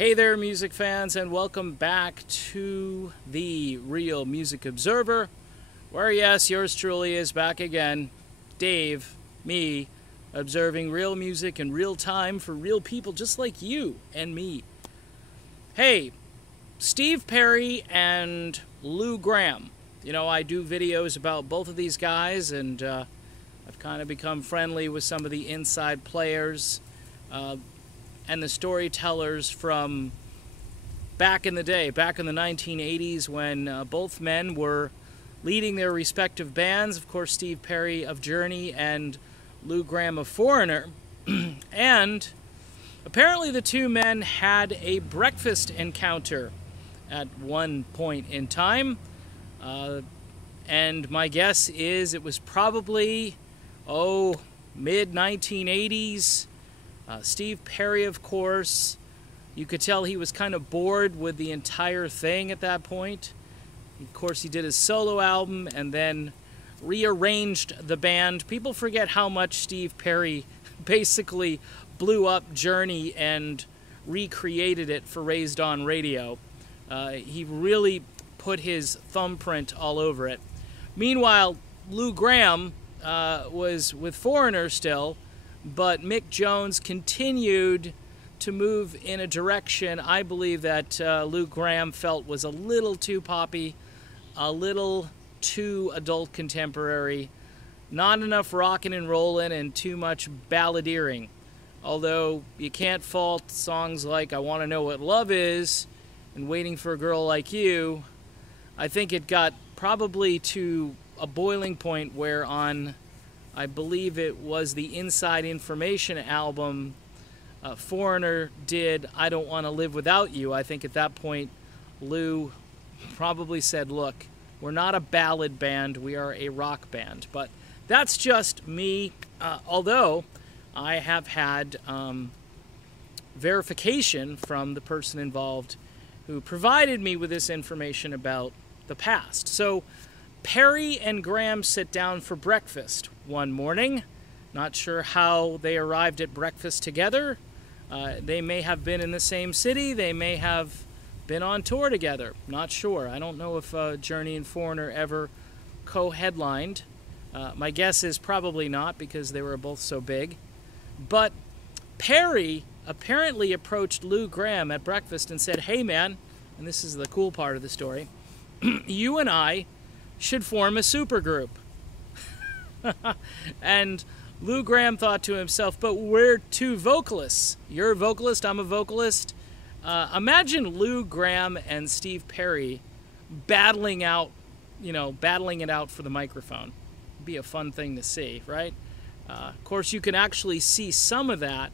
Hey there, music fans, and welcome back to the Real Music Observer, where, yes, yours truly is back again, Dave, me, observing real music in real time for real people just like you and me. Hey, Steve Perry and Lou Gramm. You know, I do videos about both of these guys, and I've kind of become friendly with some of the inside players and the storytellers from back in the day, back in the 1980s, when both men were leading their respective bands. Of course, Steve Perry of Journey and Lou Gramm of Foreigner. And apparently the two men had a breakfast encounter at one point in time. And my guess is it was probably, mid-1980s. Steve Perry, of course, you could tell he was kind of bored with the entire thing at that point. Of course, he did his solo album and then rearranged the band. People forget how much Steve Perry basically blew up Journey and recreated it for Raised On Radio. He really put his thumbprint all over it. Meanwhile, Lou Gramm was with Foreigner still, but Mick Jones continued to move in a direction I believe that Lou Gramm felt was a little too poppy, a little too adult contemporary, not enough rockin' and rollin', and too much balladeering. Although you can't fault songs like I Want to Know What Love Is and Waiting for a Girl Like You. I think it got probably to a boiling point where on, I believe it was the Inside Information album, Foreigner did I Don't Want to Live Without You. I think at that point Lou probably said, look, we're not a ballad band, we are a rock band. But that's just me, although I have had verification from the person involved who provided me with this information about the past. So Perry and Gramm sit down for breakfast one morning. Not sure how they arrived at breakfast together. They may have been in the same city. They may have been on tour together. Not sure. I don't know if Journey and Foreigner ever co-headlined. My guess is probably not, because they were both so big. But Perry apparently approached Lou Gramm at breakfast and said, hey man, and this is the cool part of the story, you and I should form a supergroup. And Lou Gramm thought to himself, but we're two vocalists. You're a vocalist, I'm a vocalist. Imagine Lou Gramm and Steve Perry battling it out for the microphone. It'd be a fun thing to see, right? Of course, you can actually see some of that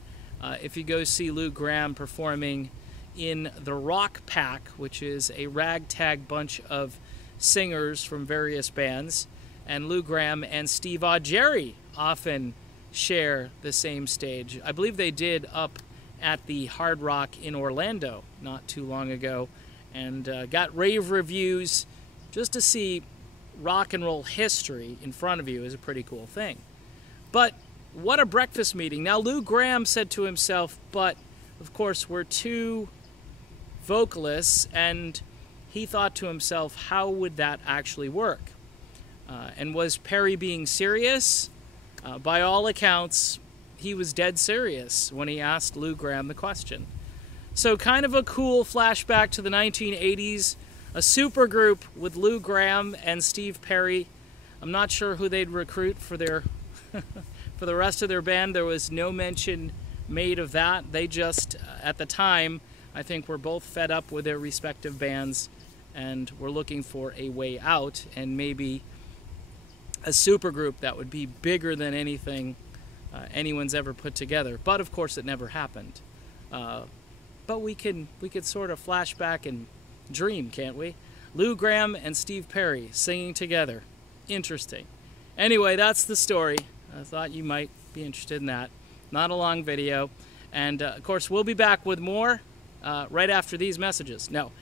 if you go see Lou Gramm performing in the Rock Pack, which is a ragtag bunch of singers from various bands. And Lou Gramm and Steve Augeri often share the same stage. I believe they did up at the Hard Rock in Orlando not too long ago, and got rave reviews. Just to see rock and roll history in front of you is a pretty cool thing. But what a breakfast meeting. Now Lou Gramm said to himself, but of course we're two vocalists, and he thought to himself, how would that actually work? And was Perry being serious? By all accounts, he was dead serious when he asked Lou Gramm the question. So kind of a cool flashback to the 1980s, a supergroup with Lou Gramm and Steve Perry. I'm not sure who they'd recruit for their for the rest of their band. There was no mention made of that. They just, at the time, I think were both fed up with their respective bands and were looking for a way out, and maybe a supergroup that would be bigger than anything anyone's ever put together. But of course it never happened. But we could sort of flash back and dream, can't we? Lou Gramm and Steve Perry singing together. Interesting. Anyway, that's the story. I thought you might be interested in that. Not a long video. And of course we'll be back with more right after these messages. No.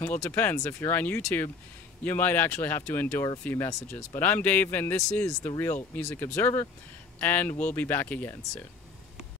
Well, it depends. If you're on YouTube, you might actually have to endure a few messages. But I'm Dave, and this is the Real Music Observer, and we'll be back again soon.